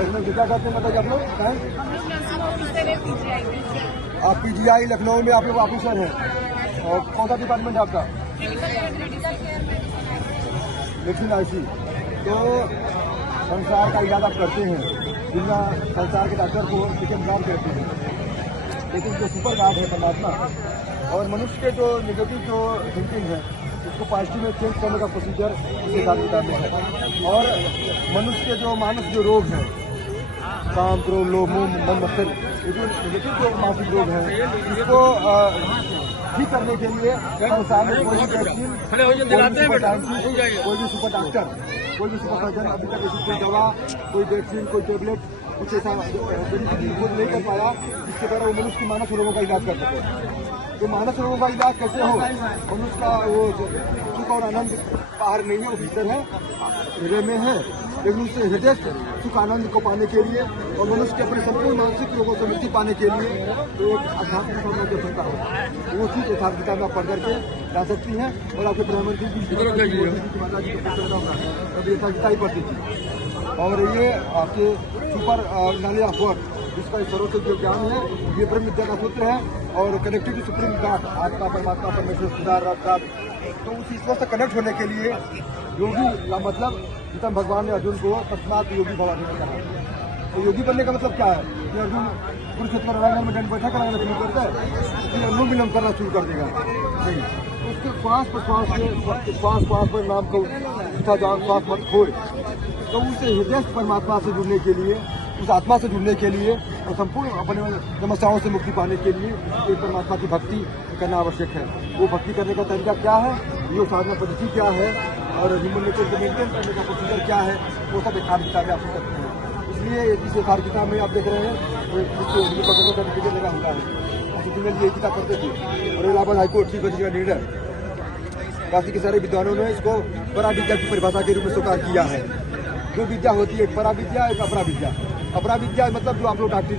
वैष्णव जी क्या करते हैं मतलब आप लोग हैं? आप पीजीआई लखनऊ में आप लोग ऑफिसर हैं और कौन सा डिपार्टमेंट है आपका? लेकिन ऐसी तो संसार का इलाज आप करते हैं, दुनिया संसार के डॉक्टर को चिकन गार्ड कहते हैं, लेकिन जो सुपर गार्ड है परमात्मा और मनुष्य के जो नेगेटिव जो थिंकिंग है उसको पॉजिटिव में चेंज करने का प्रोसीजर इस हिसाब किताब में है। और मनुष्य के जो मानस जो रोग है, काम, क्रोध, लोभ, मोह, मन, मत्सर, ये जो नेगेटिव जो मानसिक रोग है इसको ठीक करने के लिए संसार में कोई भी वैक्सीन, कोई भी सुपर डॉक्टर, कोई भी सुपर सर्जन अभी तक ऐसी कोई दवा, कोई वैक्सीन, कोई टेबलेट कुछ ऐसा खुद नहीं कर पाया जिसके द्वारा वो मनुष्य की मानस रोगों का इलाज कर सके। तो मानस रोगों का इलाज कैसे हो? मनुष्य का वो सुख और आनंद बाहर नहीं है, वो भीतर है, हृदय में है। लेकिन उससे हृदय सुख आनंद को पाने के लिए और मनुष्य के अपने संपूर्ण मानसिक रोगों से मुक्ति पाने के लिए तो एक आध्यात्मिक साधना की आवश्यकता है। वो चीज यथार्थ गीता में आप पढ़ करके जा सकती हैं। और आपके प्रधानमंत्री जी माता जी को कभी यथार्थ गीता ही पढ़ती थी। और ये आपके सुपर नॉलेज ऑफ वर्ड जिसका सर्वोच्च जो ज्ञान है ये ब्रह्म विद्या का सूत्र है। और कनेक्टिविटी सुप्रीम गॉड, आत्मा परमात्मा परमेश्वर सुधार रात, तो उस ईश्वर से कनेक्ट होने के लिए योगी का मतलब गीता भगवान ने अर्जुन को तस्मात् योगी भवानी ने कहा। तो योगी बनने का मतलब क्या है कि अर्जुन कुरुक्षेत्र रणभूमि में दंड बैठक कराना शुरू करता है कि अनुलोम विलोम करना शुरू कर देगा नहीं, उसके श्वास पर नाम को श्वास मत खोए। तो उसे हृदय परमात्मा से जुड़ने के लिए, उस आत्मा से जुड़ने के लिए और संपूर्ण अपने समस्याओं से मुक्ति पाने के लिए एक परमात्मा की भक्ति करना आवश्यक है। वो भक्ति करने का तरीका क्या है, योग साधना पद्धति क्या है और ह्यूमन नेचर को मेंटेन करने का प्रोसीजर क्या है, वो सब यथार्थ गीता में आप सुन सकते हैं। इसलिए इस यथार्थ गीता में आप देख रहे हैं पकड़ने का नतीजा लगा होता है। सिंगल ये गीता करते थे और इलाहाबाद हाईकोर्ट चीफ जस्टिस का निर्णय काफी के सारे विद्वानों ने इसको पराविद्या की परिभाषा के रूप में स्वीकार किया है। जो विद्या होती है एक पराविद्या, एक अपरा विद्या। अपरा विद्या मतलब जो आप लोग डॉक्टरी,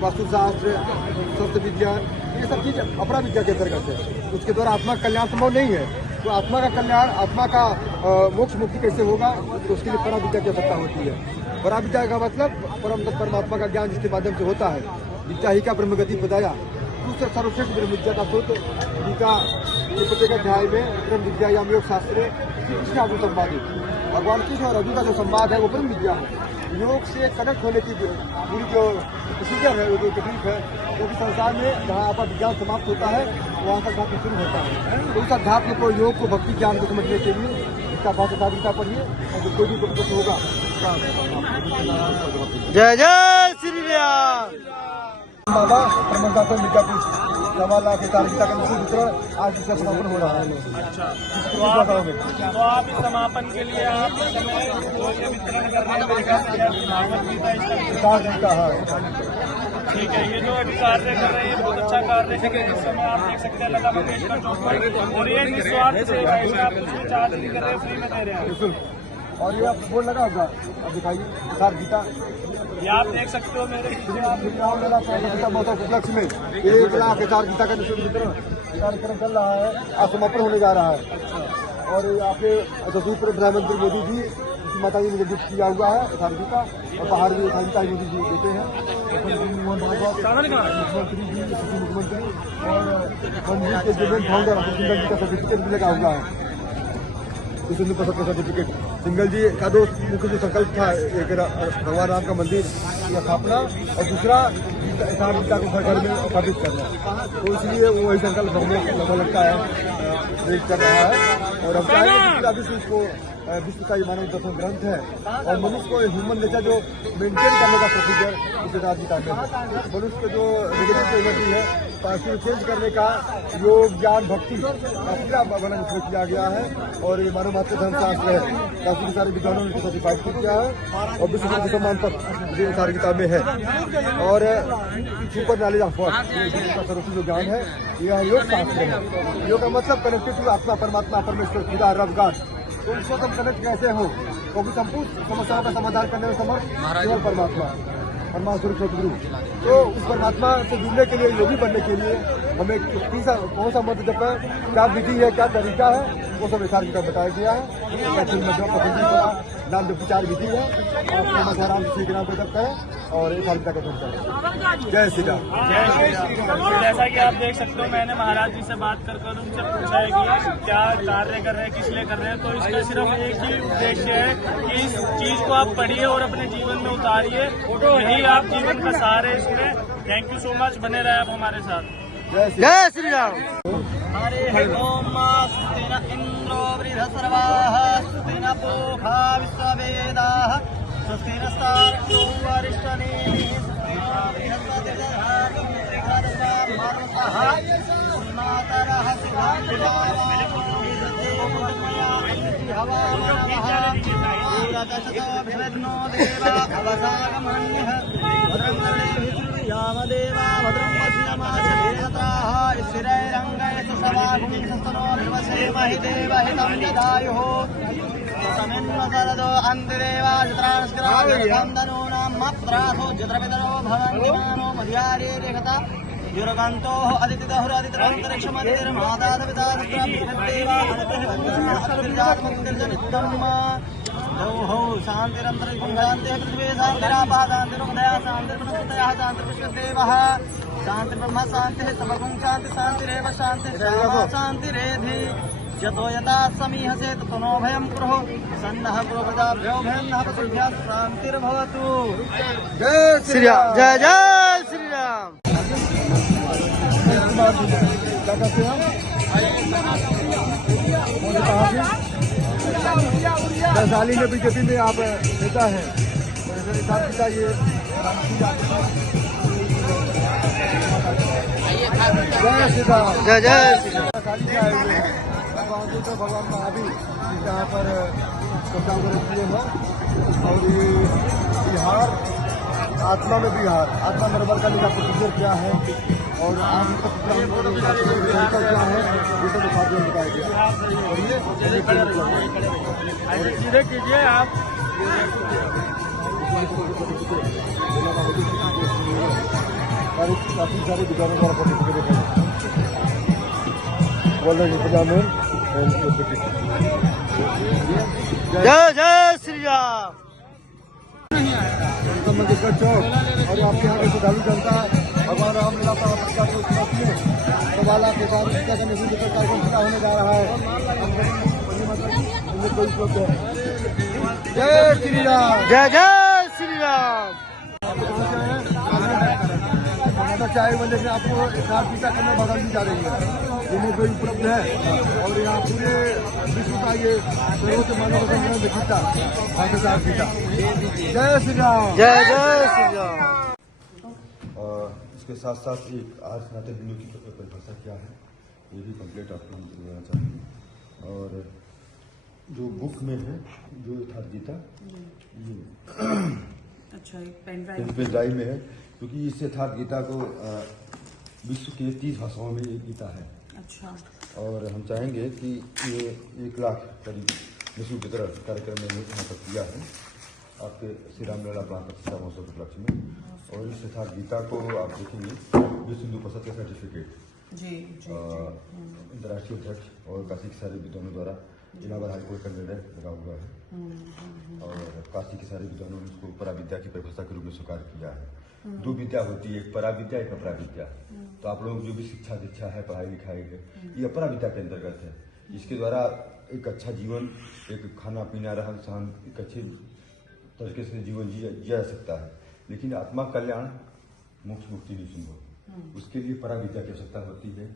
वास्तुशास्त्र, शस्त्र विद्या, ये सब चीज अपरा विद्या के अंतर्गत है। उसके द्वारा आत्मा का कल्याण संभव नहीं है। तो आत्मा का कल्याण, आत्मा का मोक्ष मुक्ति कैसे होगा, तो उसके लिए परा विद्या की आवश्यकता होती है। परा विद्या का मतलब परम परमात्मा का ज्ञान जिसके माध्यम से होता है। विद्या ही का ब्रह्मगति बताया, दूसरे सर्वश्रेष्ठ ब्रह्म विद्या का सूत्र गीता के प्रत्येक अध्याय में ब्रह्म विद्या या योग शास्त्र कृष्ण अर्जुन संवादित, भगवान कृष्ण और अर्जुन का जो संवाद है वो ब्रह्म विद्या है। योग से कनेक्ट होने की पूरी जो प्रोसीजर है, जो तकलीफ है, क्योंकि संसार में जहाँ आपका विज्ञान समाप्त होता है वहाँ का अध्यात्म शुरू होता है। तो उस अध्यात्म को, योग को, भक्ति ज्ञान को समझने के लिए इसका भाषा गीता पढ़िए और जो कोई भी प्रश्न होगा। जय जय श्री राम। बाबा प्रमदाता मिर्जापुर 1.25 लाख हेक्टेयर गीता का वितरण आज इसका समापन हो रहा है। अच्छा, तो आप इस समापन के लिए आप वितरण करने में गीता है। ठीक है, ये जो अभी कार्य कर रहे हैं बहुत अच्छा कार्य कर रहे हैं। इस समय आप देख सकते हैं लता मंगेशकर चौक पर, और ये निस्वार्थ सेवा है, इसमें आप कुछ भी चार्ज नहीं कर रहे हैं, फ्री में दे रहे हैं। बिल्कुल। और ये आप बोर्ड लगा होगा, अब दिखाइए यथार्थ गीता, ये आप देख सकते हो मेरे उपलक्ष्य में 1 लाख यथार्थ गीता का निःशुल्क वितरण कार्यक्रम चल रहा है, आज समापन होने जा रहा है। और आपके यशस्वी प्रधानमंत्री मोदी जी माता जी ने निर्देश किया हुआ है यथार्थ गीता, और बाहर भी यथार्थ गीता मोदी जी देते हैं। मुख्यमंत्री जी, मुख्यमंत्री और मंदिर के जो मेन फाउंडर सिंगल जी का सर्टिफिकेट भी लगा हुआ है, विष्णु प्रसाद का सर्टिफिकेट। सिंगल जी का दो मुख्य जो संकल्प था, एक भगवान राम का मंदिर की स्थापना और दूसरा यथार्थ गीता को घर में स्थापित करना। तो इसलिए वही संकल्प हमें लगता है कर रहा है। और हम चाहेंगे विश्व इसको विश्व का ये मानव दर्शन ग्रंथ है और मनुष्य को ह्यूमन नेचर जो मेंटेन करने का प्रोसीजर इस यथार्थ गीता में है। मनुष्य को जो नेगेटिव एनर्जी है पॉजिटिव चेंज करने का योग, ज्ञान, भक्ति का वर्णन इसमें किया गया है। और ये मानव मात्र धर्मशास्त्र है, काफी सारे विद्वानों ने सर्टिफाइड किया है और विश्व का सम्मान पत्र यथार्थ गीता में है। और सुपर नॉलेज ऑफ वर्ड का सर्वोच्च जो ज्ञान है यह योग शास्त्र है। योग का मतलब कनेक्टेड टू आत्मा परमात्मा परमेश्वर खुदा रब गॉड। तो उसको हम कनेक्ट कैसे हो, क्योंकि संपूर्ण समस्याओं का समाधान करने में समर्थ केवल परमात्मा, परमात्मा सदगुरु। तो उस परमात्मा से जुड़ने के लिए, योगी बनने के लिए हमें कौन सा मंत्र जप है, क्या विधि है, क्या तरीका है, वो आपको सब एसआर का बताया गया है। नाम जो विचार विधि है आपको मसाराम श्री ग्राम पे सकता है और एसआर का सकता है। जय श्री राम। जय श्री राम। जैसा कि आप देख सकते हो, मैंने महाराज जी से बात कर उनसे पूछा है कि क्या कार्य कर रहे हैं, किस लिए कर रहे हैं। तो इसका सिर्फ एक ही उद्देश्य है कि इस चीज को आप पढ़िए और अपने जीवन में उतारिए, यही आप जीवन का सार है इसमें। थैंक यू सो मच, बने रहे आप हमारे साथ। जय श्री राम। हरे ओम स्वस्ति न इंद्रो वृद्धसर्वाः स्वस्ति न पूषा विश्ववेदाः स्वस्ति नस्तार्क्ष्यो वरिष्ठनेमिः स्वस्ति नो बृहस्पतिर्दधातुमृत्तिकादशामरुतः श्रीमातरः शिवाभिषो देवा भवसागमन्यः भद्रं यामदेवा भद्रं पश्यमाशेषत्राः स्थिरैरङ्गैस्तवागुंसस्तनोर्वसेमहि देवहितं यदायुः तमेन्न सरदो अन्तिदेवाचित्रांस्कराभिर्गन्धनूनां मत्रासो जत्रपितरो भवन्ति मानो मध्यारे रेखता युरगन्तोः अदितिदहुरादित्रान्तरिक्षमन्दिरमादादविदादेवा हो शान्तिरन्तरिक्षं शान्तिः पृथिवी शान्तिरापः शान्तिरुपदयः शान्तिर्वनस्पतयः शान्तिर्विश्वदेवः शान्तिर्ब्रह्म शान्तिः सबगुं शान्ति शान्तिरेव शान्तिः शान्तिरेधि यतो यथा समीहसे ततो नो भयं कुरु सन्नः कुरु प्रजाभ्यो भयं नः पशुभ्यः शान्तिर्भवतु। जय श्री राम। जय जय श्री राम। क्या करते हैं वैशाली में बीजेपी में आप नेता हैं, पिता ये जय श्री राम। जय जय श्री राम। वैशाली से आए हुए हैं भगवान महावीर यहाँ पर किए हैं। और ये बिहार आत्मा में बिहार आत्मा निर्भर करने का प्रोसीजर क्या है और आज क्या है ये सब बताया गया। और ये सीधे कीजिए आप। काफी सारे विद्यालयों द्वारा पार्टिसिपेट है बोल रहे हैं। जय जय श्री राम। मंगेशकर चौक और आपके यहाँ के श्रद्धालु जनता भगवान रामलीला प्रतिष्ठा को सवाला के बाद कार्यक्रम पूरा होने जा रहा है। कोई जय श्री राम। जय जय श्री राम। चाय बंदे से आपको एसआर टीका करना भगवान जी जा रही है, जिन्हें कोई उपलब्ध है। और यहाँ पूरे विश्व का ये सर्वोच्च मानव अधिकार दिखता एसआर टीका। जय श्री राम। जय जय श्री राम। इसके साथ साथ एक आज सनातन हिंदू की परिभाषा क्या है ये भी कंप्लीट आपको देना चाहेंगे। और जो बुक में है जो यथार्थ गीता ये अच्छा एक पेन ड्राइव में है, क्योंकि इस यथार्थ गीता को विश्व के 30 भाषाओं में ये गीता है। अच्छा। और हम चाहेंगे कि ये 1 लाख करीब विश्व वितरण कार्यक्रम में यहाँ पर किया है आपके श्री रामलीला प्राण प्रतिष्ठा महोत्सव के उपलक्ष्य में। और इस यथार्थ गीता को आप देखेंगे विश्व हिंदू परिषद का सर्टिफिकेट अंतर्राष्ट्रीय अध्यक्ष और काशी के सारे विद्वानों द्वारा इलाहाबाद हाईकोर्ट का निर्णय लगा हुआ है। और काशी के सारे विद्वानों ने उसको पराविद्या की परिभाषा के रूप में स्वीकार किया है। 2 विद्या होती है, एक पराविद्या एक अपरा विद्या। तो आप लोग जो भी शिक्षा दीक्षा है, पढ़ाई लिखाई है, ये अपरा विद्या के अंतर्गत है। इसके द्वारा एक अच्छा जीवन, एक खाना पीना रहन सहन एक अच्छे तरीके से जीवन जिया जा सकता है। लेकिन आत्मा कल्याण मोक्ष मुक्ति नहीं संभव, उसके लिए पराविद्या की आवश्यकता होती है।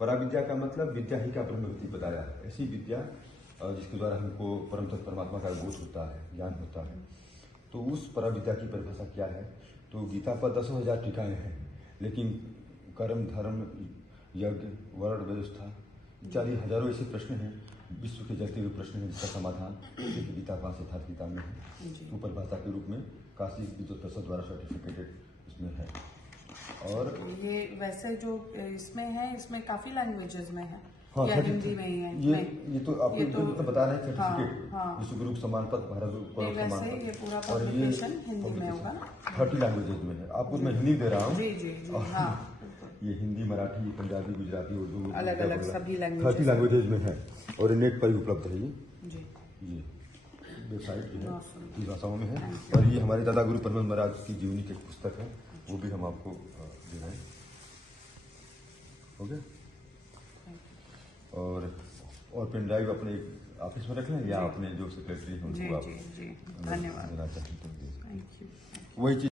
पराविद्या का मतलब विद्या ही का ब्रह्म व्यक्ति बताया है, ऐसी विद्या जिसके द्वारा हमको परम तत्व परमात्मा का बोध होता है, ज्ञान होता है। तो उस पराविद्या की परिभाषा क्या है? तो गीता पर 10,000 टीकाएं हैं, लेकिन कर्म धर्म यज्ञ वर्ण व्यवस्था इत्यादि हजारों ऐसे प्रश्न हैं, विश्व के जलते हुए प्रश्न हैं जिसका समाधान गीता पास यथार्थ गीता में है। तो परिभाषा के रूप में काशी विद्वत परिषद द्वारा सर्टिफिकेटेड इसमें है। और ये वैसे जो इसमें है, इसमें काफी लैंग्वेजेस में है। हाँ, या हिंदी में ही है। ये तो आपको तो बता रहे हैं सर्टिफिकेट विश्व गुरु सम्मान पत्र भारत गौरव सम्मान पत्र। ये पूरा पब्लिकेशन हिंदी में होगा ना? 30 लैंग्वेजेज में है। आपको मैं हिंदी दे रहा हूँ। जी जी जी हाँ। ये हिंदी, मराठी, पंजाबी, गुजराती, उर्दू अलग अलग सभी 30 लैंग्वेजेज में है। और ये नेट पर भी उपलब्ध है। जी ये वेबसाइट जो है 30 भाषाओं में है। और ये हमारे दादा गुरु पद्मनाभ महाराज की जीवनी की एक पुस्तक है, वो भी हम आपको दे रहे हैं। ओके। और पेन ड्राइव अपने ऑफिस में रख लें या अपने जो सेक्रेटरी हैं जी उनको आप जी जी, धन्यवाद। देना चाहें तो थैंक यू। वही चीज